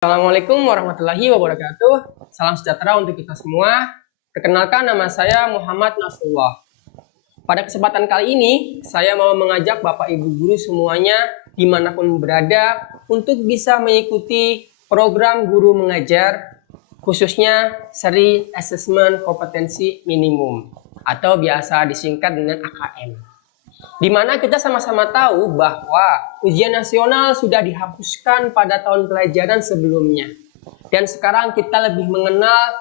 Assalamualaikum warahmatullahi wabarakatuh. Salam sejahtera untuk kita semua. Perkenalkan, nama saya Muhammad Nasrullah. Pada kesempatan kali ini, saya mau mengajak Bapak Ibu guru semuanya dimanapun berada untuk bisa mengikuti program guru mengajar, khususnya seri Asesmen Kompetensi Minimum atau biasa disingkat dengan AKM. Di mana kita sama-sama tahu bahwa ujian nasional sudah dihapuskan pada tahun pelajaran sebelumnya. Dan sekarang kita lebih mengenal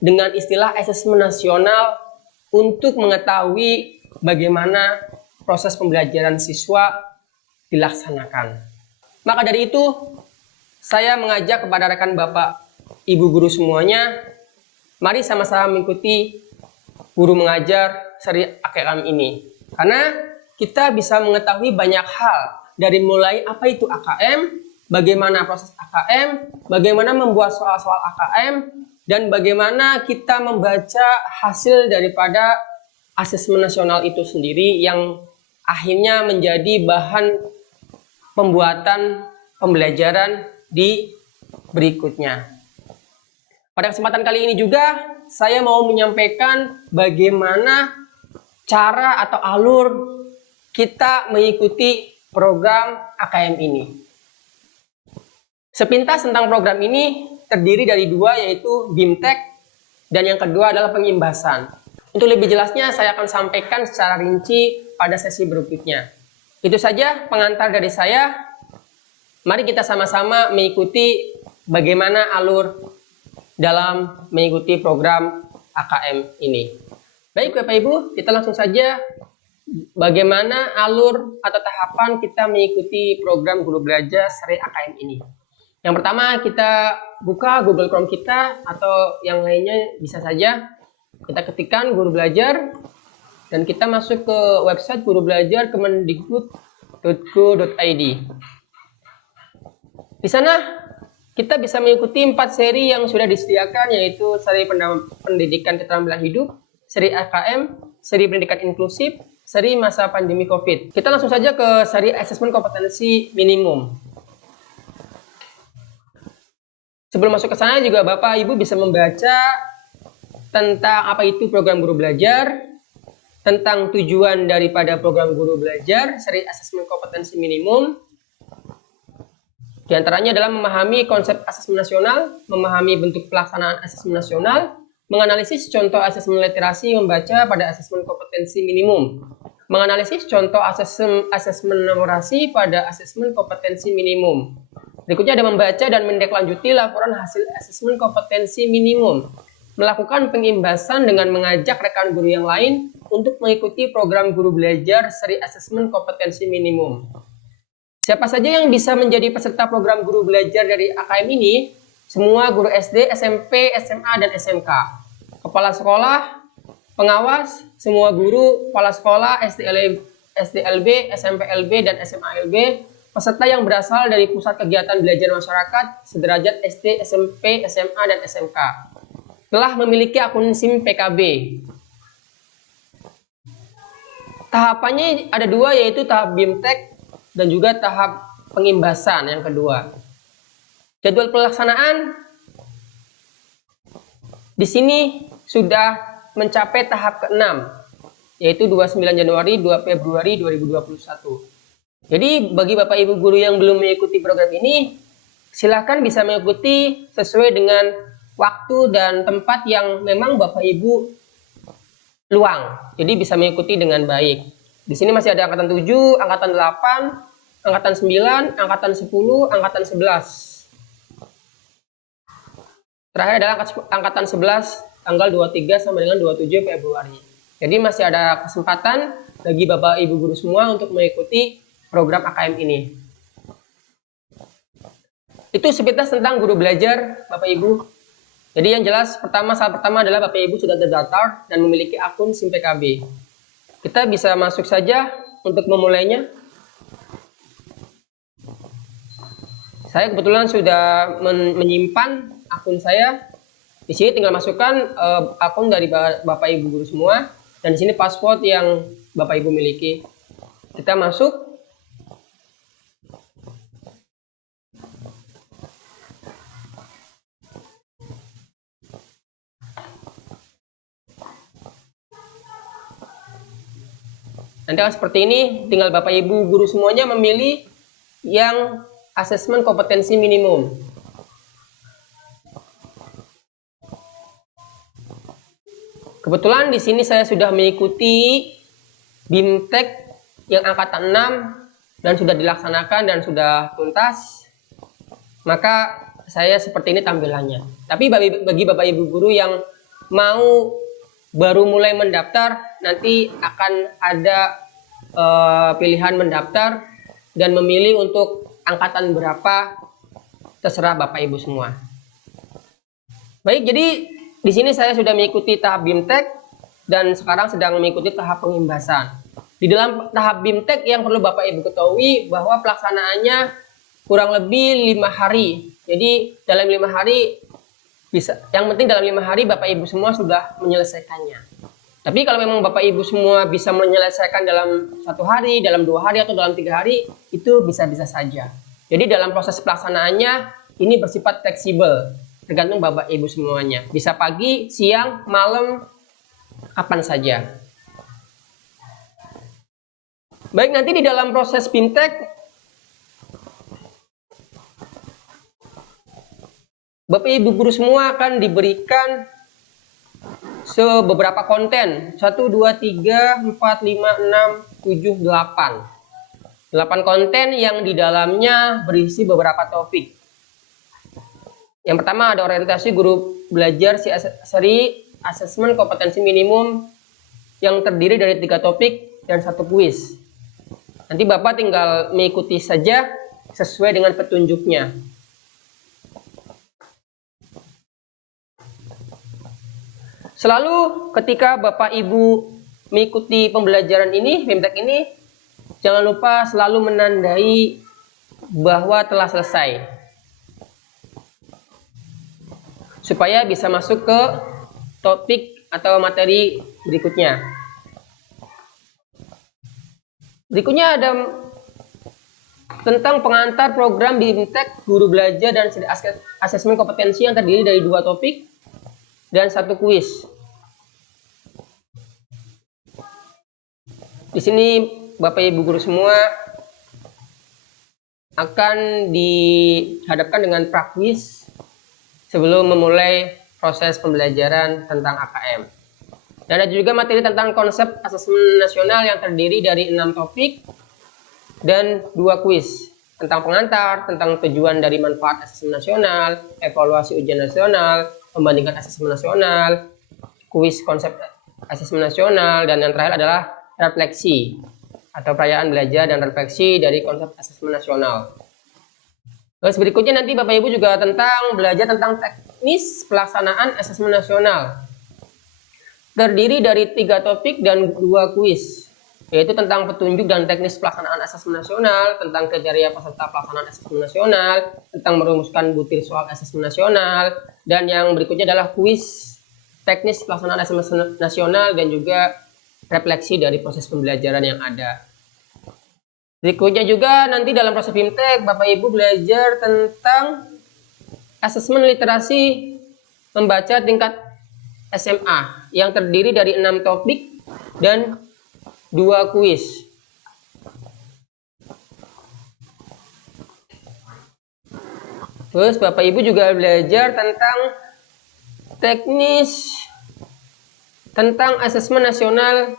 dengan istilah asesmen nasional untuk mengetahui bagaimana proses pembelajaran siswa dilaksanakan. Maka dari itu, saya mengajak kepada rekan Bapak, Ibu guru semuanya, mari sama-sama mengikuti guru mengajar seri AKM ini. Karena kita bisa mengetahui banyak hal, dari mulai apa itu AKM, bagaimana proses AKM, bagaimana membuat soal-soal AKM, dan bagaimana kita membaca hasil daripada asesmen nasional itu sendiri yang akhirnya menjadi bahan pembuatan pembelajaran di berikutnya. Pada kesempatan kali ini juga saya mau menyampaikan bagaimana cara atau alur kita mengikuti program AKM ini. Sepintas tentang program ini terdiri dari dua, yaitu BIMTEK dan yang kedua adalah pengimbasan. Untuk lebih jelasnya saya akan sampaikan secara rinci pada sesi berikutnya. Itu saja pengantar dari saya. Mari kita sama-sama mengikuti bagaimana alur dalam mengikuti program AKM ini. Baik Bapak Ibu, kita langsung saja bagaimana alur atau tahapan kita mengikuti program guru belajar seri AKM ini. Yang pertama, kita buka Google Chrome kita atau yang lainnya bisa saja. Kita ketikkan guru belajar dan kita masuk ke website guru belajar kemendikbud.go.id. Di sana kita bisa mengikuti 4 seri yang sudah disediakan, yaitu seri pendidikan keterampilan hidup, seri AKM, seri pendidikan inklusif, seri masa pandemi COVID. Kita langsung saja ke seri asesmen kompetensi minimum. Sebelum masuk ke sana juga Bapak Ibu bisa membaca tentang apa itu program guru belajar, tentang tujuan daripada program guru belajar seri asesmen kompetensi minimum. Di antaranya adalah memahami konsep asesmen nasional, memahami bentuk pelaksanaan asesmen nasional, menganalisis contoh asesmen literasi membaca pada asesmen kompetensi minimum, menganalisis contoh asesmen numerasi pada asesmen kompetensi minimum. Berikutnya ada membaca dan menindaklanjuti laporan hasil asesmen kompetensi minimum, melakukan pengimbasan dengan mengajak rekan guru yang lain untuk mengikuti program guru belajar seri asesmen kompetensi minimum. Siapa saja yang bisa menjadi peserta program guru belajar dari AKM ini? Semua guru SD, SMP, SMA, dan SMK. Kepala sekolah, pengawas, semua guru, kepala sekolah, SDLB, SMPLB, dan SMALB, peserta yang berasal dari pusat kegiatan belajar masyarakat, sederajat SD, SMP, SMA, dan SMK, telah memiliki akun SIM PKB. Tahapannya ada dua, yaitu tahap BIMTEK dan juga tahap pengimbasan yang kedua. Jadwal pelaksanaan di sini sudah mencapai tahap ke-6, yaitu 29 Januari 2 Februari 2021. Jadi bagi Bapak Ibu guru yang belum mengikuti program ini, silakan bisa mengikuti sesuai dengan waktu dan tempat yang memang Bapak Ibu luang. Jadi bisa mengikuti dengan baik. Di sini masih ada angkatan 7, angkatan 8, angkatan 9, angkatan 10, angkatan 11. Terakhir adalah angkatan 11 tanggal 23 sampai dengan 27 Februari. Jadi masih ada kesempatan bagi Bapak Ibu guru semua untuk mengikuti program AKM ini. Itu sepintas tentang guru belajar Bapak Ibu. Jadi yang jelas hal pertama adalah Bapak Ibu sudah terdaftar dan memiliki akun SIM PKB. Kita bisa masuk saja untuk memulainya. Saya kebetulan sudah menyimpan akun saya. Di sini tinggal masukkan akun dari Bapak Ibu guru semua, dan di sini password yang Bapak Ibu miliki. Kita masuk. Nanti akan seperti ini, tinggal Bapak Ibu guru semuanya memilih yang asesmen kompetensi minimum. Kebetulan di sini saya sudah mengikuti BIMTEK yang angkatan 6 dan sudah dilaksanakan dan sudah tuntas. Maka saya seperti ini tampilannya. Tapi bagi Bapak Ibu guru yang mau baru mulai mendaftar, nanti akan ada pilihan mendaftar dan memilih untuk angkatan berapa, terserah Bapak Ibu semua. Baik, jadi di sini saya sudah mengikuti tahap BIMTEK dan sekarang sedang mengikuti tahap pengimbasan. Di dalam tahap BIMTEK yang perlu Bapak Ibu ketahui bahwa pelaksanaannya kurang lebih 5 hari. Jadi dalam 5 hari bisa. Yang penting dalam 5 hari Bapak Ibu semua sudah menyelesaikannya. Tapi kalau memang Bapak Ibu semua bisa menyelesaikan dalam 1 hari, dalam 2 hari atau dalam 3 hari, itu bisa-bisa saja. Jadi dalam proses pelaksanaannya ini bersifat fleksibel, tergantung Bapak Ibu semuanya. Bisa pagi, siang, malam, kapan saja. Baik, nanti di dalam proses BIMTEK Bapak Ibu guru semua akan diberikan beberapa konten. 1, 2, 3, 4, 5, 6, 7, 8. 8 konten yang di dalamnya berisi beberapa topik. Yang pertama ada orientasi guru belajar seri asesmen kompetensi minimum yang terdiri dari 3 topik dan 1 kuis. Nanti Bapak tinggal mengikuti saja sesuai dengan petunjuknya. Selalu ketika Bapak Ibu mengikuti pembelajaran ini, BIMTEK ini, jangan lupa selalu menandai bahwa telah selesai. Supaya bisa masuk ke topik atau materi berikutnya. Berikutnya ada tentang pengantar program BIMTEK Guru Belajar dan Asesmen Kompetensi yang terdiri dari 2 topik dan 1 kuis. Di sini Bapak Ibu guru semua akan dihadapkan dengan prakuis sebelum memulai proses pembelajaran tentang AKM. Dan ada juga materi tentang konsep asesmen nasional yang terdiri dari 6 topik dan 2 kuis. Tentang pengantar, tentang tujuan dari manfaat asesmen nasional, evaluasi ujian nasional, membandingkan asesmen nasional, kuis konsep asesmen nasional, dan yang terakhir adalah refleksi atau perayaan belajar dan refleksi dari konsep asesmen nasional. Terus berikutnya nanti Bapak Ibu juga belajar tentang teknis pelaksanaan asesmen nasional. Terdiri dari 3 topik dan 2 kuis, yaitu tentang petunjuk dan teknis pelaksanaan asesmen nasional, tentang kriteria peserta pelaksanaan asesmen nasional, tentang merumuskan butir soal asesmen nasional, dan yang berikutnya adalah kuis teknis pelaksanaan asesmen nasional dan juga refleksi dari proses pembelajaran yang ada. Berikutnya juga nanti dalam proses BIMTEK Bapak Ibu belajar tentang asesmen literasi membaca tingkat SMA yang terdiri dari 6 topik dan 2 kuis. Terus Bapak Ibu juga belajar tentang teknis tentang asesmen nasional,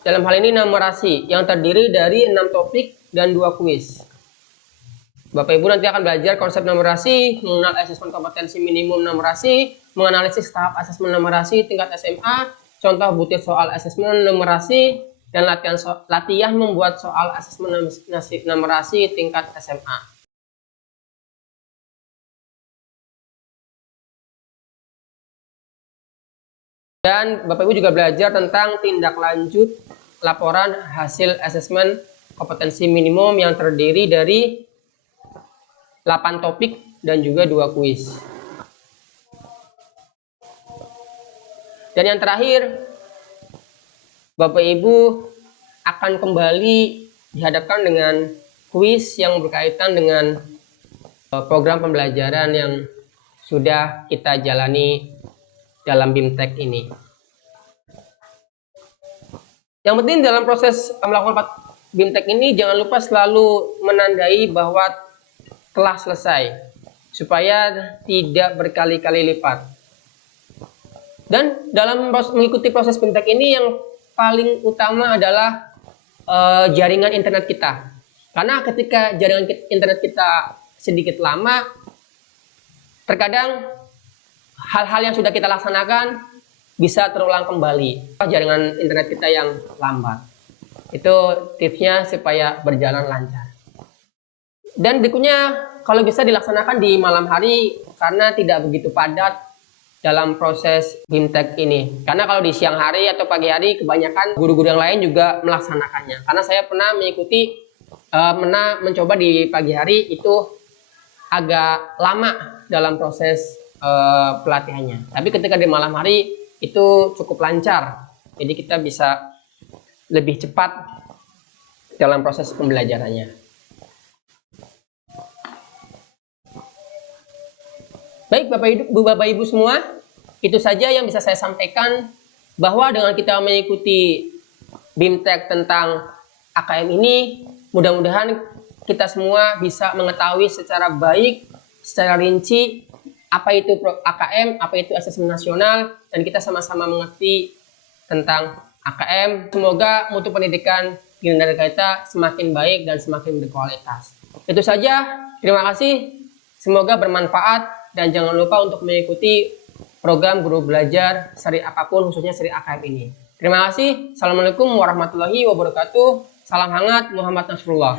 dalam hal ini numerasi yang terdiri dari 6 topik dan 2 kuis. Bapak Ibu nanti akan belajar konsep numerasi, mengenal asesmen kompetensi minimum numerasi, menganalisis tahap asesmen numerasi tingkat SMA, contoh butir soal asesmen numerasi, dan latihan membuat soal asesmen numerasi tingkat SMA. Dan Bapak Ibu juga belajar tentang tindak lanjut laporan hasil asesmen kompetensi minimum yang terdiri dari 8 topik dan juga 2 kuis. Dan yang terakhir, Bapak Ibu akan kembali dihadapkan dengan kuis yang berkaitan dengan program pembelajaran yang sudah kita jalani dalam BIMTEK ini. Yang penting dalam proses melakukan BIMTEK ini jangan lupa selalu menandai bahwa telah selesai supaya tidak berkali-kali lipat. Dan dalam mengikuti proses BIMTEK ini yang paling utama adalah jaringan internet kita. Karena ketika jaringan internet kita sedikit lama, terkadang hal-hal yang sudah kita laksanakan bisa terulang kembali. Jaringan internet kita yang lambat. Itu tipsnya supaya berjalan lancar. Dan berikutnya, kalau bisa dilaksanakan di malam hari karena tidak begitu padat dalam proses BIMTEK ini. Karena kalau di siang hari atau pagi hari kebanyakan guru-guru yang lain juga melaksanakannya. Karena saya pernah mengikuti, mencoba di pagi hari itu agak lama dalam proses pelatihannya. Tapi ketika di malam hari itu cukup lancar. Jadi kita bisa lebih cepat dalam proses pembelajarannya. Baik Bapak Ibu semua, itu saja yang bisa saya sampaikan, bahwa dengan kita mengikuti BIMTEK tentang AKM ini, mudah-mudahan kita semua bisa mengetahui secara baik, secara rinci, apa itu AKM, apa itu asesmen nasional, dan kita sama-sama mengerti tentang AKM. Semoga mutu pendidikan di negara kita semakin baik dan semakin berkualitas. Itu saja, terima kasih, semoga bermanfaat, dan jangan lupa untuk mengikuti program guru belajar seri apapun, khususnya seri AKM ini. Terima kasih, Assalamualaikum warahmatullahi wabarakatuh, salam hangat Muhammad Nasrullah.